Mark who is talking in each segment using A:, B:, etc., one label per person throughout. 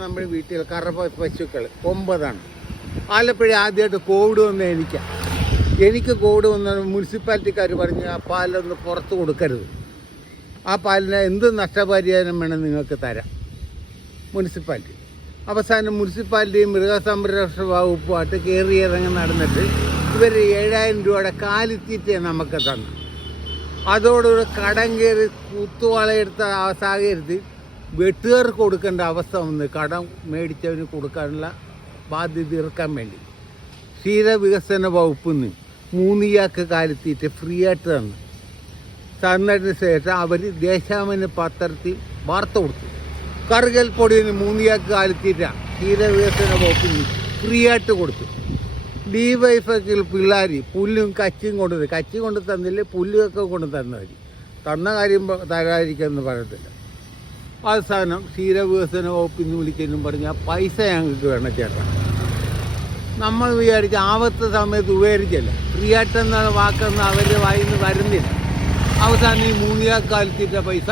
A: നമ്മുടെ വീട്ടിൽ കറ പ- പശുക്കൾ ഒമ്പതാണ്. ആലപ്പുഴ ആദ്യമായിട്ട് കോവിഡ് വന്ന എനിക്കാണ് എനിക്ക് കോവിഡ് വന്ന മുനിസിപ്പാലിറ്റിക്കാർ പറഞ്ഞ് ആ പാലൊന്ന് പുറത്ത് കൊടുക്കരുത്. ആ പാലിന് എന്ത് നഷ്ടപരിഹാരം വേണം നിങ്ങൾക്ക് തരാം. മുനിസിപ്പാലിറ്റി. അവസാനം മുനിസിപ്പാലിറ്റി മൃഗസംരക്ഷണ വകുപ്പുമായിട്ട് കയറി ഇറങ്ങി നടന്നിട്ട് ഇവർ ഏഴായിരം രൂപയുടെ കാലിത്തീറ്റ നമുക്ക് തന്നു. അതോടൊരു കടം കയറി കുത്തുവാളയെടുത്ത സാഹചര്യത്തിൽ വെട്ടുകാർക്ക് കൊടുക്കേണ്ട അവസ്ഥ വന്ന് കടം മേടിച്ചവന് കൊടുക്കാനുള്ള ബാധ്യത തീർക്കാൻ വേണ്ടി. ക്ഷീരവികസന വകുപ്പിൽ നിന്ന് മൂന്നിയാക്ക് കാലത്തിയിട്ട് ഫ്രീ ആയിട്ട് തന്നു തന്നതിന് ശേഷം അവർ ദേശാമന് പത്രത്തിൽ വാർത്ത കൊടുത്തു. കറുകൽ പൊടിന് മൂന്നിയാക്ക് കാലിത്തീറ്റ ക്ഷീരവികസന വകുപ്പിൽ നിന്ന് ഫ്രീ ആയിട്ട് കൊടുത്തു. ഡി വൈഫക്കിൽ പിള്ളേർ പുല്ലും കച്ചിയും കൊണ്ടുവരും കച്ചി കൊണ്ട് തന്നില്ലേ പുല്ലൊക്കെ കൊണ്ട് തന്നവർ തന്ന കാര്യം തരാതിരിക്കുമെന്ന് പറയത്തില്ല. അവസാനം ക്ഷീരവികസന വകുപ്പിൽ നിന്ന് വിളിച്ചെന്നും പറഞ്ഞാൽ പൈസ ഞങ്ങൾക്ക് വേണം ചേട്ടാ. നമ്മൾ വിചാരിച്ച ആപത്ത് സമയത്ത് ഉപകരിച്ചല്ല. ഫ്രീ ആയിട്ടെന്ന വാക്കൊന്നും അവരുടെ വായിൽ നിന്ന് വരുന്നില്ല. അവസാനം ഈ മൂന്നിയാക്കാലത്തിന്റെ പൈസ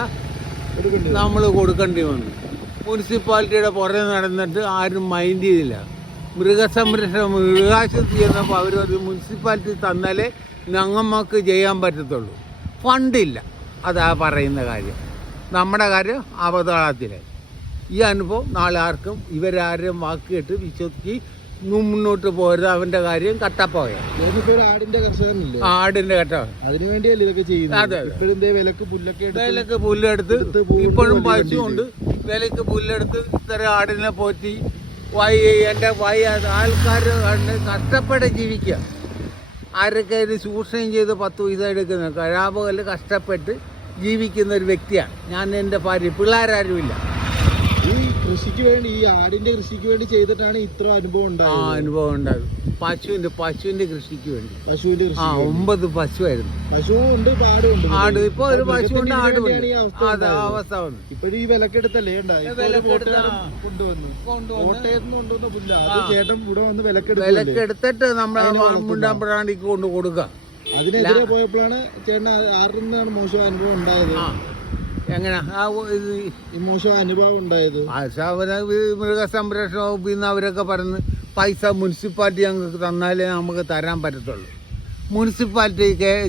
A: നമ്മൾ കൊടുക്കേണ്ടി വന്നു. മുനിസിപ്പാലിറ്റിയുടെ പുറകെ നടന്നിട്ട് ആരും മൈൻഡ് ചെയ്തില്ല. മൃഗസംരക്ഷണം മൃഗാശുപത്രി ചെന്നപ്പോൾ അവർ ഒരു മുനിസിപ്പാലിറ്റി തന്നാലേ ഞങ്ങൾക്ക് ചെയ്യാൻ പറ്റത്തുള്ളൂ. ഫണ്ടില്ല. അതാ പറയുന്ന കാര്യം. നമ്മുടെ കാര്യം അവതാളത്തിലായി ഈ അനുഭവം നാളെ ആർക്കും ഇവരാരും വാക്ക് കേട്ട് വിശ്വസിച്ച് മുന്നോട്ട് പോരുത് അവന്റെ കാര്യം കട്ടപ്പോയ.
B: ആടിന്റെ കർഷകനല്ലേ?
A: ആടിന്റെ കട്ട.
B: അതിനു വേണ്ടിയല്ലേ ഇതൊക്കെ ചെയ്യുന്നത്. വിലക്ക് പുല്ലൊക്കെ
A: വിലക്ക് പുല്ലെടുത്ത് ഇപ്പോഴും പശുണ്ട് വിലക്ക് പുല്ലെടുത്ത് ഇത്ര ആടിനെ പോറ്റി വൈ എന്റെ വൈ ആൾക്കാർ കഷ്ടപ്പെട്ട് ജീവിക്കുക ആരൊക്കെ ഇത് ചൂഷണം ചെയ്ത് പത്ത് പൈസ എടുക്കുന്ന? കഴാപകൽ കഷ്ടപ്പെട്ട് ജീവിക്കുന്ന ഒരു വ്യക്തിയാണ്. ഞാൻ എന്റെ ഭാര്യ പിള്ളേരാരുമില്ല
B: ഈ കൃഷിക്ക് വേണ്ടി ഈ ആടിന്റെ കൃഷിക്ക് വേണ്ടി ചെയ്തിട്ടാണ് ഇത്ര അനുഭവം ഉണ്ടായത്?
A: ആ അനുഭവം ഉണ്ടാകും പശുവിന്റെ പശുവിന്റെ കൃഷിക്ക് വേണ്ടി.
B: പശുവിന്റെ
A: ആ ഒമ്പത് പശുവായിരുന്നു.
B: പശുവും ഉണ്ട് ആടും ഉണ്ട്
A: ആട് ഇപ്പോൾ ഒരു പശു
B: ഉണ്ട് ആട്
A: അത്
B: ഉണ്ടായത്.
A: അവസ്ഥ വന്നു
B: ഇപ്പോഴും ഈ വിലക്കെടുത്തല്ലേ ഇപ്പൊ. കൊണ്ടുവന്നു. ചേട്ടൻ ഇവിടെ വന്ന് വിലക്കെടുത്തല്ലേ?
A: വിലക്ക് എടുത്തിട്ട് നമ്മൾ
B: അതിനെ വളർത്തുന്നു.
A: കൊണ്ട് കൊടുക്കുക.
B: അതിനെതിരെ പോയപ്പോഴാണ് ചേട്ടൻ ആറിൽ നിന്നാണ് മോശം അനുഭവം ഉണ്ടായത്.
A: എങ്ങനെ? ആ ഇത്
B: ഈ മോശം അനുഭവം ഉണ്ടായത്.
A: അവരെ മൃഗസംരക്ഷണ വകുപ്പിൽ നിന്ന് അവരൊക്കെ പറഞ്ഞ് പൈസ മുനിസിപ്പാലിറ്റി ഞങ്ങൾക്ക് തന്നാലേ നമുക്ക് തരാൻ പറ്റത്തുള്ളൂ. മുനിസിപ്പാലിറ്റി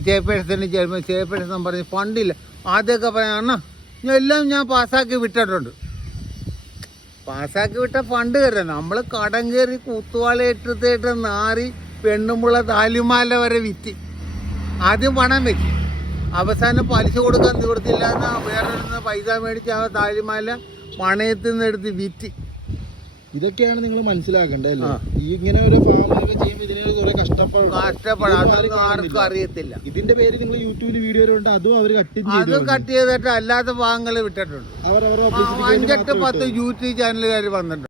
A: ചെയർപേഴ്സന് ചെല്ലുമ്പോൾ ചെയർപേഴ്സൺ പറഞ്ഞ് ഫണ്ടില്ല. ആദ്യമൊക്കെ പറയാം അണ്ണാ ഞാൻ എല്ലാം ഞാൻ പാസ്സാക്കി വിട്ടിട്ടുണ്ട്. പാസ്സാക്കി വിട്ട ഫണ്ട് കയറി നമ്മൾ കടം കയറി കുത്തുവാള ഇട്ടിട്ട് നാറി പെണ്ണുമുള്ള താലിമാല വരെ വിറ്റ്. ആദ്യം പണം വെച്ച്. അവസാനം പലിശ കൊടുക്കാൻ നിവൃത്തില്ല എന്ന് വേറെ പൈസ മേടിച്ച് ആ താലിമാല പണയത്തിൽ നിന്ന് എടുത്ത് വിറ്റ്.
B: ഇതൊക്കെയാണ് നിങ്ങൾ മനസ്സിലാക്കേണ്ടത് ഈ ഇങ്ങനെ ഒരു ഫാമിലൊക്കെ ചെയ്യുമ്പോൾ ഇതിന് കുറെ കഷ്ടപ്പാടും
A: ആർക്കും അറിയത്തില്ല.
B: ഇതിന്റെ പേര് നിങ്ങൾ യൂട്യൂബിൽ വീഡിയോ ഉണ്ട് അതും അവർ കട്ട്
A: അത് കട്ട് ചെയ്തിട്ട് അല്ലാത്ത ഭാഗങ്ങൾ വിട്ടിട്ടുണ്ട്.
B: അവരവരുടെ
A: അഞ്ചെട്ട് പത്ത് യൂട്യൂബ് ചാനലുകാർ വന്നിട്ടുണ്ട്.